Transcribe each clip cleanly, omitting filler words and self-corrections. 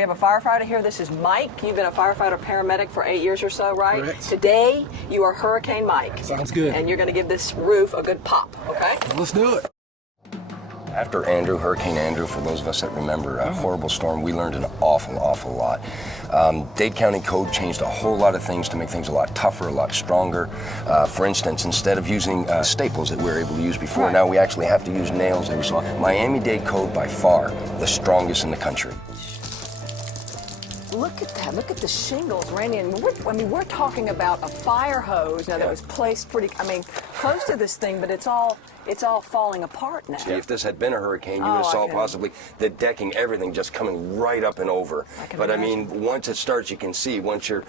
we have a firefighter here. This is Mike. You've been a firefighter paramedic for 8 years or so, right? Correct. Today, you are Hurricane Mike. Sounds good. And you're going to give this roof a good pop, okay? Let's do it. After Andrew, Hurricane Andrew, for those of us that remember, a horrible storm, we learned an awful lot. Dade County Code changed a whole lot of things to make things a lot tougher, a lot stronger. For instance, instead of using staples that we were able to use before, Right. now we actually have to use nails. And we saw Miami-Dade Code by far the strongest in the country. Look at that. Look at the shingles, Randy. And we're talking about a fire hose now that was placed close to this thing, but it's all falling apart now. See, if this had been a hurricane, you would have saw possibly the decking, everything just coming right up and over. But I mean, once it starts, you can see once your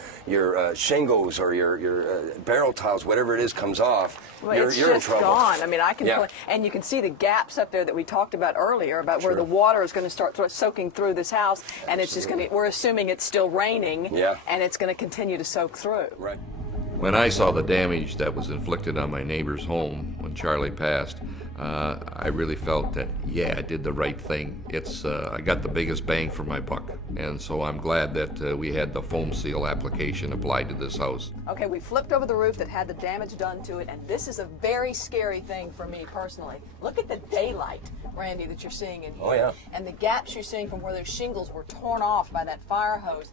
shingles or your barrel tiles, whatever it is, comes off, you're in trouble. Gone. I mean, I can and you can see the gaps up there that we talked about earlier about where the water is going to start soaking through this house, and it's just going to. We're assuming it's still raining, and it's going to continue to soak through. Right. When I saw the damage that was inflicted on my neighbor's home when Charlie passed, I really felt that, I did the right thing. I got the biggest bang for my buck, and so I'm glad that we had the foam seal application applied to this house. Okay, we flipped over the roof that had the damage done to it, and this is a very scary thing for me personally. Look at the daylight, Randy, that you're seeing in here. Oh, yeah. And the gaps you're seeing from where those shingles were torn off by that fire hose.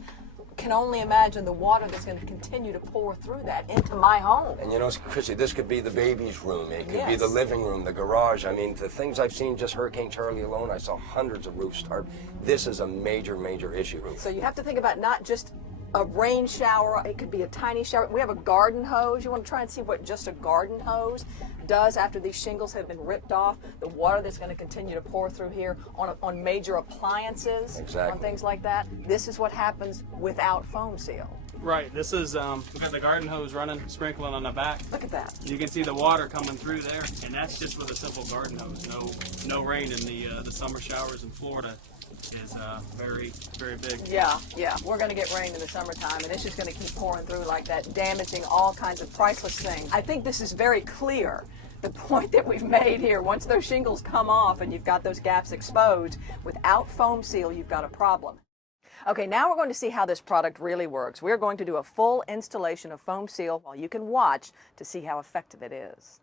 Can only imagine the water that's going to continue to pour through that into my home. And you know, Chrissy, this could be the baby's room. It could be the living room, the garage. I mean, the things I've seen, just Hurricane Charlie alone, I saw hundreds of roofs start. This is a major issue. So you have to think about not just a rain shower, it could be a tiny shower. We have a garden hose. You want to try and see what just a garden hose does after these shingles have been ripped off. The water that's going to continue to pour through here on major appliances, on things like that. This is what happens without foam seal. Right, this is, we've got the garden hose running, sprinkling on the back. Look at that. You can see the water coming through there, and that's just with a simple garden hose. No rain in the summer showers in Florida is very big. Yeah, we're going to get rain in the summertime, and it's just going to keep pouring through like that, damaging all kinds of priceless things. I think this is very clear. The point that we've made here, once those shingles come off and you've got those gaps exposed, without foam seal, you've got a problem. Okay, now we're going to see how this product really works. We're going to do a full installation of foam seal while you can watch to see how effective it is.